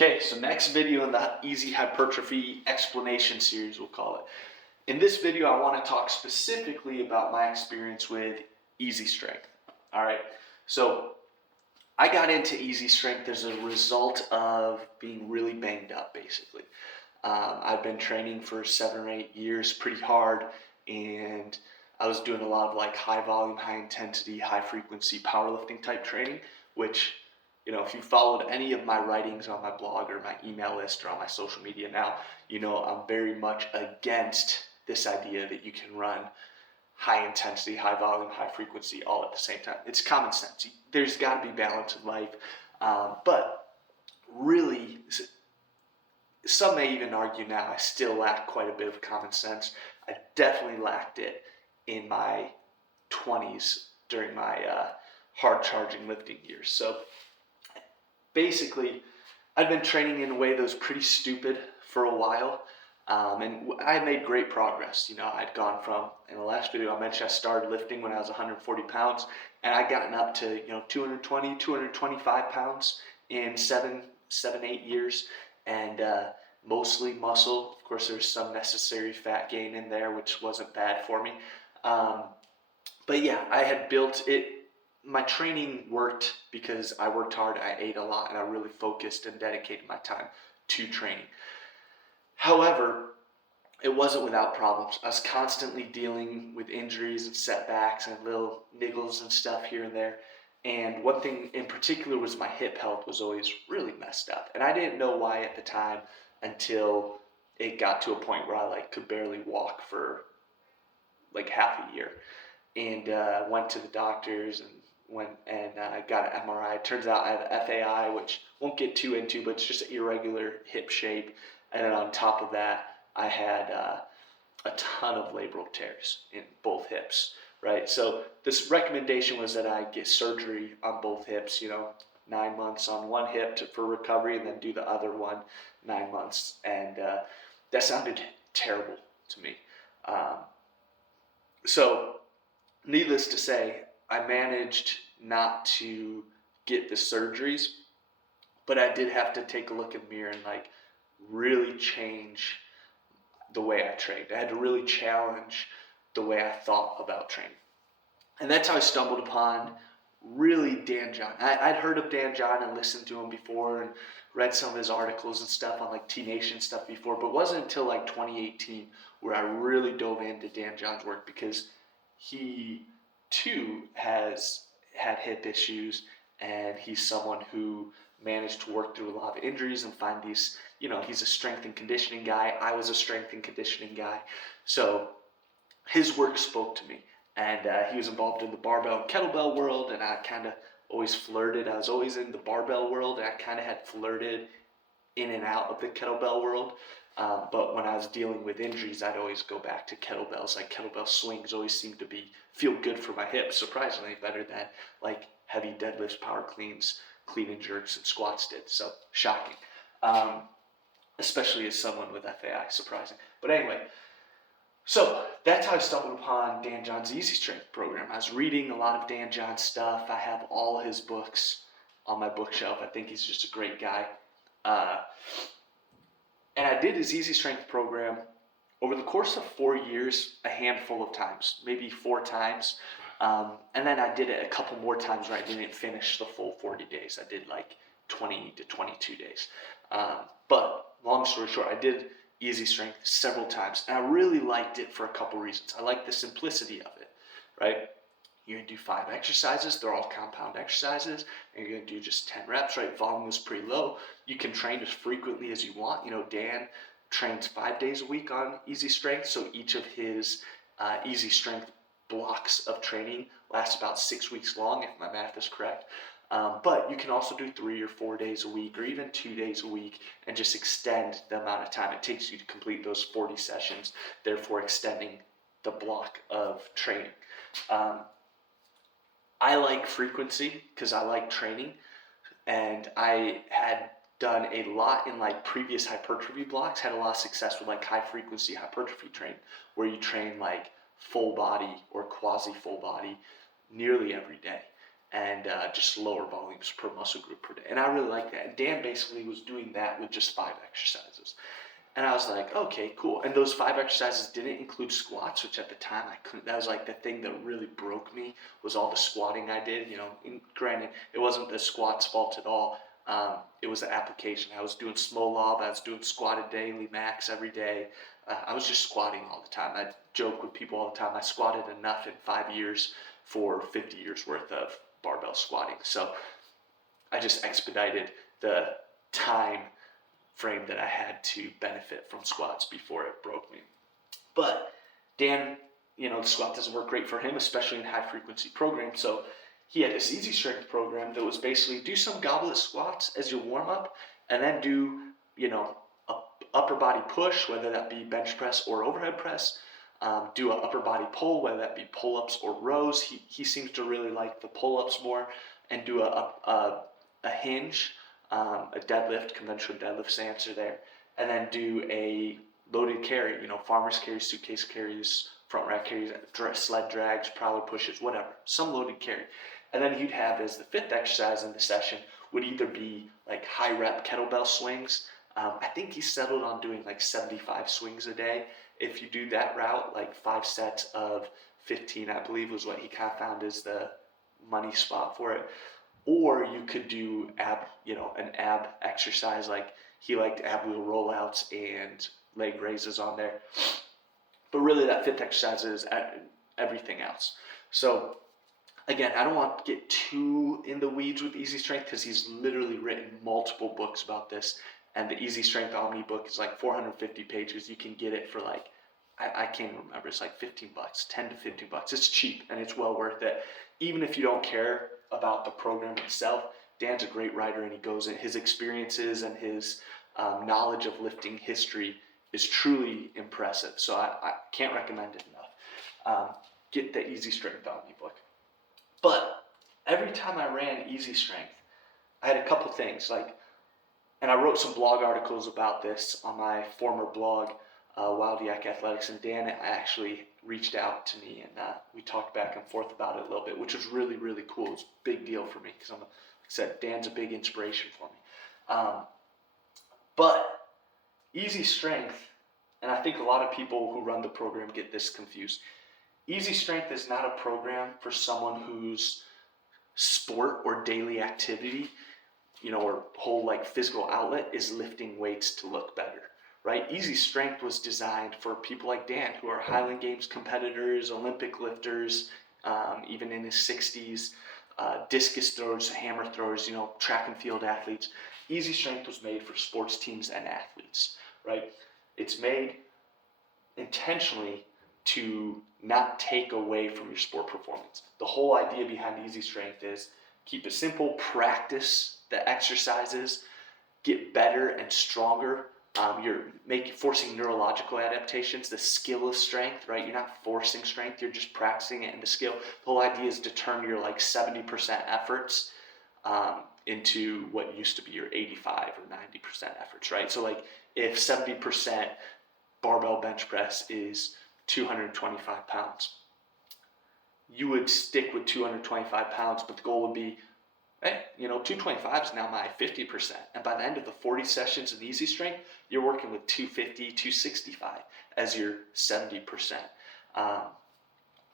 Okay, so next video in the easy hypertrophy explanation series, we'll call it. In this video, I want to talk specifically about my experience with easy strength. All right, so I got into easy strength as a result of being really banged up, basically. I've been training for 7 or 8 years pretty hard, and I was doing a lot of like high volume, high intensity, high frequency powerlifting type training, which, if you followed any of my writings on my blog or my email list or on my social media now, I'm very much against this idea that you can run high intensity, high volume, high frequency all at the same time. It's common sense. There's got to be balance in life. But really, some may even argue now I still lack quite a bit of common sense. I definitely lacked it in my 20s during my hard charging lifting years. So basically, I'd been training in a way that was pretty stupid for a while, and I made great progress. I'd gone from, in the last video I mentioned, I started lifting when I was 140 pounds, and I'd gotten up to 220, 225 pounds in 7, 8 years, and mostly muscle. Of course, there's some necessary fat gain in there, which wasn't bad for me. But yeah, I had built it. My training worked because I worked hard, I ate a lot, and I really focused and dedicated my time to training. However, it wasn't without problems. I was constantly dealing with injuries and setbacks and little niggles and stuff here and there. And one thing in particular was my hip health was always really messed up. And I didn't know why at the time until it got to a point where I could barely walk for half a year. And went to the doctors and I got an MRI. It turns out I have FAI, which won't get too into, but it's just irregular hip shape. And then on top of that, I had a ton of labral tears in both hips, right? So this recommendation was that I get surgery on both hips, 9 months on one hip for recovery, and then do the other one 9 months. And that sounded terrible to me. So needless to say, I managed not to get the surgeries, but I did have to take a look in the mirror and really change the way I trained. I had to really challenge the way I thought about training. And that's how I stumbled upon really Dan John. I'd heard of Dan John and listened to him before and read some of his articles and stuff on T-Nation stuff before, but it wasn't until 2018 where I really dove into Dan John's work, because he too has had hip issues, and he's someone who managed to work through a lot of injuries and find these, he's a strength and conditioning guy. I was a strength and conditioning guy. So his work spoke to me, and he was involved in the barbell and kettlebell world, and I kind of always flirted. I was always in the barbell world, and I kind of had flirted in and out of the kettlebell world. But when I was dealing with injuries, I'd always go back to kettlebells. Kettlebell swings always seemed to feel good for my hips, surprisingly better than heavy deadlifts, power cleans, clean and jerks, and squats did. So shocking, especially as someone with FAI, surprising. But anyway, so that's how I stumbled upon Dan John's Easy Strength program. I was reading a lot of Dan John's stuff. I have all his books on my bookshelf. I think he's just a great guy. And I did his Easy Strength program over the course of 4 years, a handful of times, maybe 4 times. And then I did it a couple more times where I didn't finish the full 40 days. I did 20 to 22 days. But long story short, I did Easy Strength several times. And I really liked it for a couple reasons. I liked the simplicity of it, right? You're going to do 5 exercises. They're all compound exercises. And you're going to do just 10 reps, right? Volume was pretty low. You can train as frequently as you want. Dan trains 5 days a week on Easy Strength. So each of his Easy Strength blocks of training lasts about 6 weeks long, if my math is correct. But you can also do 3 or 4 days a week, or even 2 days a week, and just extend the amount of time it takes you to complete those 40 sessions, therefore extending the block of training. I like frequency because I like training, and I had done a lot in previous hypertrophy blocks, had a lot of success with high frequency hypertrophy training, where you train full body or quasi full body nearly every day. and just lower volumes per muscle group per day. And I really like that. And Dan basically was doing that with just 5 exercises. And I was like, okay, cool. And those 5 exercises didn't include squats, which at the time I couldn't. That was like the thing that really broke me, was all the squatting I did. Granted, it wasn't the squats' fault at all. It was the application. I was doing slow lob. I was doing squatted daily max every day. I was just squatting all the time. I joke with people all the time. I squatted enough in 5 years for 50 years worth of barbell squatting. So I just expedited the time frame that I had to benefit from squats before it broke me. But Dan, the squat doesn't work great for him, especially in high frequency programs. So he had this easy strength program that was basically do some goblet squats as your warm up, and then do, a upper body push, whether that be bench press or overhead press. Do an upper body pull, whether that be pull-ups or rows. He seems to really like the pull-ups more, and do a hinge, a deadlift, conventional deadlift stance there, and then do a loaded carry, farmer's carries, suitcase carries, front rack carries, sled drags, prowler pushes, whatever, some loaded carry. And then he'd have as the 5th exercise in the session would either be like high rep kettlebell swings. I think he settled on doing like 75 swings a day. If you do that route, like 5 sets of 15, I believe was what he kind of found as the money spot for it. Or you could do an ab exercise, like he liked ab wheel rollouts and leg raises on there. But really that 5th exercise is everything else. So again, I don't want to get too in the weeds with Easy Strength because he's literally written multiple books about this. And the Easy Strength Omni book is like 450 pages. You can get it for like, I can't remember, it's like $15, $10 to $15. It's cheap and it's well worth it. Even if you don't care about the program itself, Dan's a great writer, and he goes in his experiences and his knowledge of lifting history is truly impressive. So I can't recommend it enough. Get the Easy Strength Omni book. But every time I ran Easy Strength, I had a couple things and I wrote some blog articles about this on my former blog, Wild Yak Athletics, and Dan actually reached out to me, and we talked back and forth about it a little bit, which was really, really cool. It was a big deal for me because, like I said, Dan's a big inspiration for me. But Easy Strength, and I think a lot of people who run the program get this confused. Easy Strength is not a program for someone whose sport or daily activity, or whole like physical outlet is lifting weights to look better, right? Easy Strength was designed for people like Dan, who are Highland Games competitors, Olympic lifters, even in his 60s, discus throwers, hammer throwers, track and field athletes. Easy Strength was made for sports teams and athletes, right? It's made intentionally to not take away from your sport performance. The whole idea behind Easy Strength is keep it simple, practice the exercises, get better and stronger. You're forcing neurological adaptations, the skill of strength, right? You're not forcing strength, you're just practicing it into skill. The whole idea is to turn your 70% efforts into what used to be your 85 or 90% efforts, right? So if 70% barbell bench press is 225 pounds, you would stick with 225 pounds, but the goal would be, hey, 225 is now my 50%. And by the end of the 40 sessions of Easy Strength, you're working with 250, 265 as your 70%.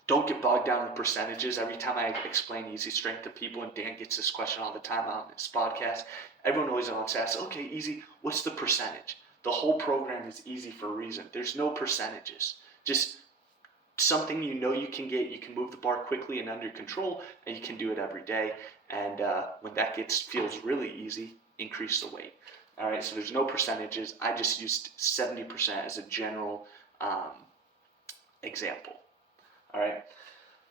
Don't get bogged down in percentages. Every time I explain Easy Strength to people, and Dan gets this question all the time on his podcast, everyone always wants to ask, okay, Easy, what's the percentage? The whole program is easy for a reason. There's no percentages. Just something you can get. You can move the bar quickly and under control, and you can do it every day. And when that feels really easy, increase the weight. All right, so there's no percentages. I just used 70% as a general example. All right,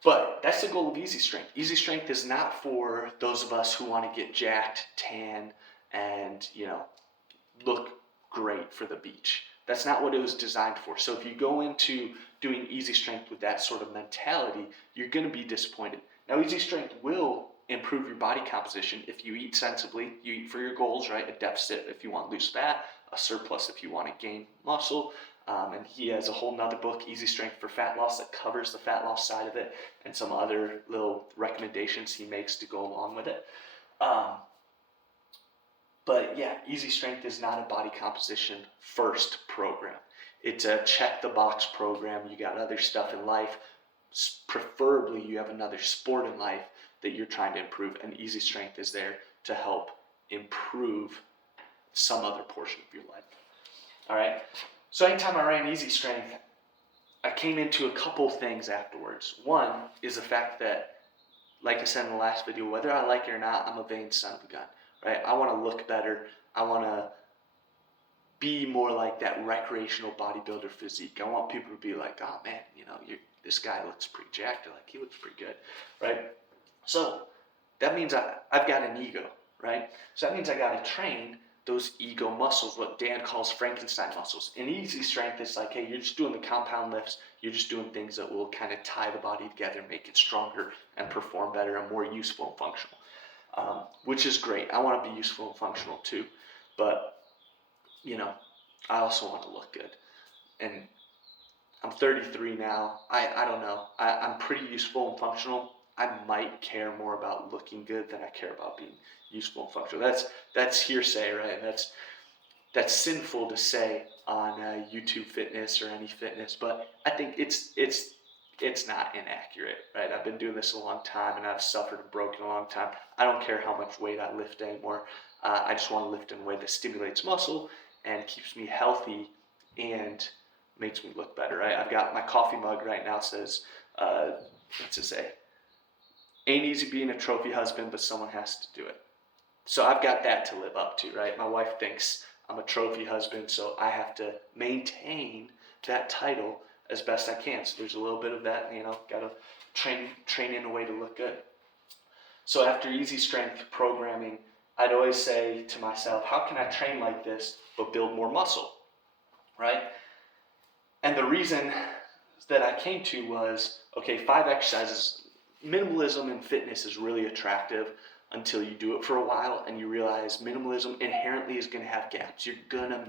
but that's the goal of Easy Strength. Easy Strength is not for those of us who want to get jacked, tan, and look great for the beach. That's not what it was designed for. So if you go into doing Easy Strength with that sort of mentality, you're going to be disappointed. Now, Easy Strength will improve your body composition if you eat sensibly. You eat for your goals, right? A deficit if you want to lose fat, a surplus if you want to gain muscle. And he has a whole nother book, Easy Strength for Fat Loss, that covers the fat loss side of it and some other little recommendations he makes to go along with it. But yeah, Easy Strength is not a body composition first program. It's a check the box program. You got other stuff in life. Preferably you have another sport in life that you're trying to improve, and Easy Strength is there to help improve some other portion of your life. All right. So anytime I ran Easy Strength, I came into a couple things afterwards. One is the fact that, like I said in the last video, whether I like it or not, I'm a vain son of a gun, right? I want to look better. I want to be more like that recreational bodybuilder physique. I want people to be like, oh man, this guy looks pretty jacked. Like, he looks pretty good, right? So that means I've got an ego, right? So that means I got to train those ego muscles, what Dan calls Frankenstein muscles. In Easy Strength, it's like, hey, you're just doing the compound lifts. You're just doing things that will kind of tie the body together, make it stronger, and perform better and more useful and functional, which is great. I want to be useful and functional too, but I also want to look good. And I'm 33 now. I don't know. I'm pretty useful and functional. I might care more about looking good than I care about being useful and functional. That's hearsay, right? That's sinful to say on YouTube Fitness or any fitness, but I think it's not inaccurate, right? I've been doing this a long time, and I've suffered and broken a long time. I don't care how much weight I lift anymore. I just want to lift in a way that stimulates muscle and keeps me healthy and makes me look better, right? I've got my coffee mug right now, says, what's it say? Ain't easy being a trophy husband, but someone has to do it. So I've got that to live up to, right? My wife thinks I'm a trophy husband, so I have to maintain that title as best I can. So there's a little bit of that, got to train in a way to look good. So after Easy Strength programming, I'd always say to myself, how can I train like this but build more muscle, right? And the reason that I came to was, okay, 5 exercises. Minimalism in fitness is really attractive until you do it for a while and you realize minimalism inherently is going to have gaps. You're going to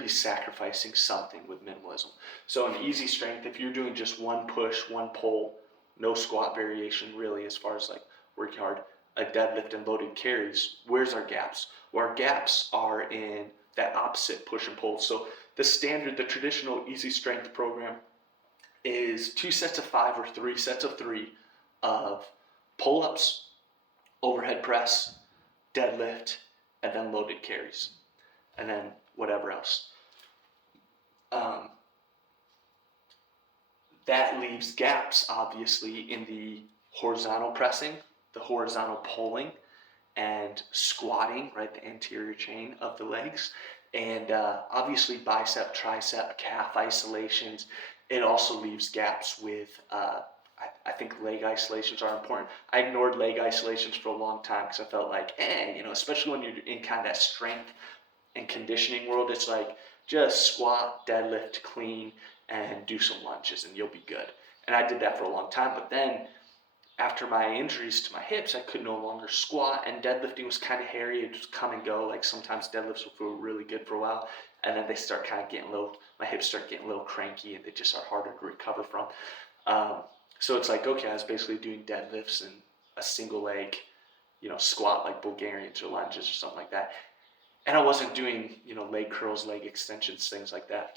be sacrificing something with minimalism. So in Easy Strength, if you're doing just one push, one pull, no squat variation really as far as like working hard, a deadlift and loaded carries, where's our gaps? Well, our gaps are in that opposite push and pull. So the traditional Easy Strength program is 2 sets of 5 or 3 sets of 3 of pull-ups, overhead press, deadlift, and then loaded carries, and then whatever else. That leaves gaps, obviously, in the horizontal pressing, the horizontal pulling, and squatting, right, the anterior chain of the legs, and obviously bicep, tricep, calf isolations. It also leaves gaps with, I think leg isolations are important. I ignored leg isolations for a long time because I felt like, especially when you're in kind of that strength and conditioning world, it's like just squat, deadlift, clean, and do some lunges and you'll be good. And I did that for a long time, but then after my injuries to my hips, I could no longer squat, and deadlifting was kind of hairy. It would come and go. Like sometimes deadlifts will feel really good for a while, and then they start kind of my hips start getting a little cranky, and they just are harder to recover from. So it's like, okay, I was basically doing deadlifts and a single leg, squat like Bulgarians or lunges or something like that. And I wasn't doing, leg curls, leg extensions, things like that.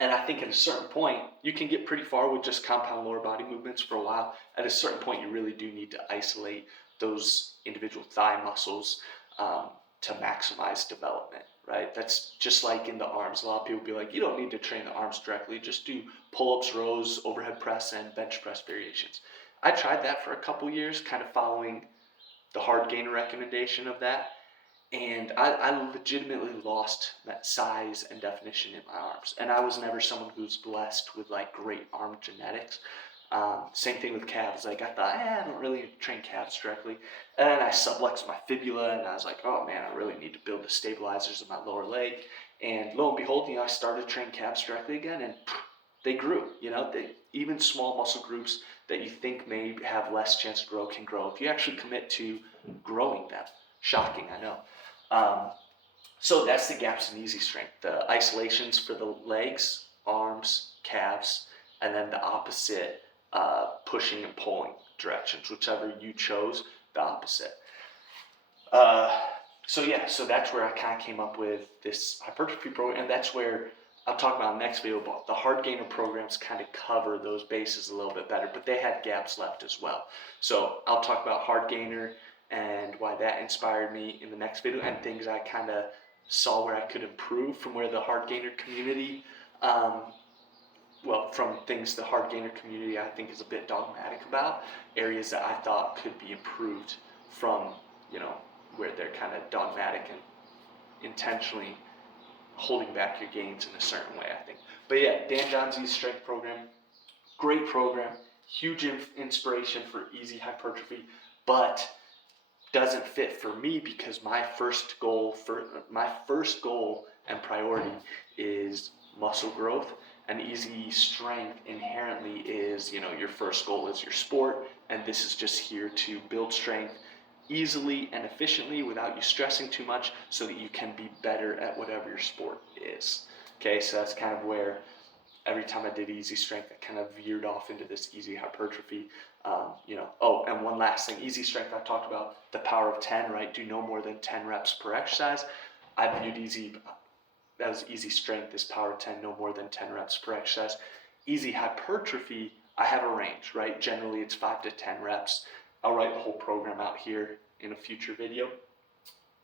And I think at a certain point, you can get pretty far with just compound lower body movements for a while. At a certain point, you really do need to isolate those individual thigh muscles to maximize development, right? That's just like in the arms. A lot of people be like, you don't need to train the arms directly. Just do pull-ups, rows, overhead press, and bench press variations. I tried that for a couple years, kind of following the hard gainer recommendation of that. And I legitimately lost that size and definition in my arms. And I was never someone who's blessed with like great arm genetics. Same thing with calves. Like I thought, I don't really train calves directly. And then I subluxed my fibula and I was like, oh man, I really need to build the stabilizers of my lower leg. And lo and behold, I started training calves directly again and they grew. Even small muscle groups that you think may have less chance to grow can grow if you actually commit to growing them. Shocking, I know. So that's the gaps in easy strength. The isolations for the legs, arms, calves, and then the opposite pushing and pulling directions, whichever you chose, the opposite. So that's where I kind of came up with this hypertrophy program, and that's where I'll talk about in the next video. But the hard gainer programs kind of cover those bases a little bit better, but they had gaps left as well. So I'll talk about hard gainer and why that inspired me in the next video, and things I kind of saw where I could improve from where the hard gainer community, from things the hard gainer community I think is a bit dogmatic about, areas that I thought could be improved from, where they're kind of dogmatic and intentionally holding back your gains in a certain way, I think. But yeah, Dan John's Easy Strength Program, great program, huge inspiration for easy hypertrophy, but doesn't fit for me because my first goal and priority is muscle growth, and easy strength inherently is, your first goal is your sport, and this is just here to build strength easily and efficiently without you stressing too much so that you can be better at whatever your sport is. Okay, so that's kind of where every time I did easy strength, I kind of veered off into this easy hypertrophy. And one last thing, easy strength, I talked about the power of 10, right? Do no more than 10 reps per exercise. I viewed easy strength is power of 10, no more than 10 reps per exercise. Easy hypertrophy, I have a range, right? Generally, it's 5 to 10 reps. I'll write the whole program out here in a future video.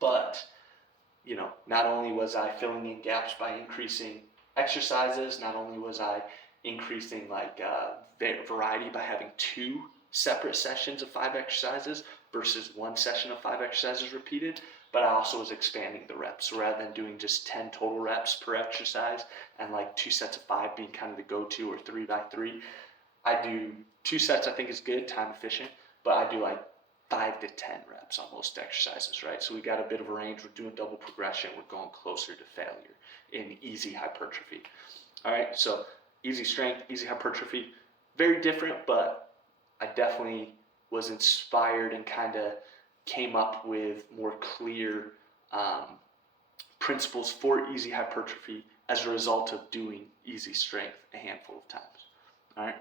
But, not only was I filling in gaps by increasing exercises, not only was I increasing variety by having 2 separate sessions of 5 exercises versus 1 session of 5 exercises repeated, but I also was expanding the reps. So rather than doing just 10 total reps per exercise and 2 sets of 5 being kind of the go-to, or 3 by 3, I do 2 sets. I think is good, time efficient, but I do 5 to 10 reps on most exercises, right? So we got a bit of a range. We're doing double progression. We're going closer to failure in easy hypertrophy. All right, so easy strength, easy hypertrophy, very different, but I definitely was inspired and kind of came up with more clear principles for easy hypertrophy as a result of doing easy strength a handful of times. All right.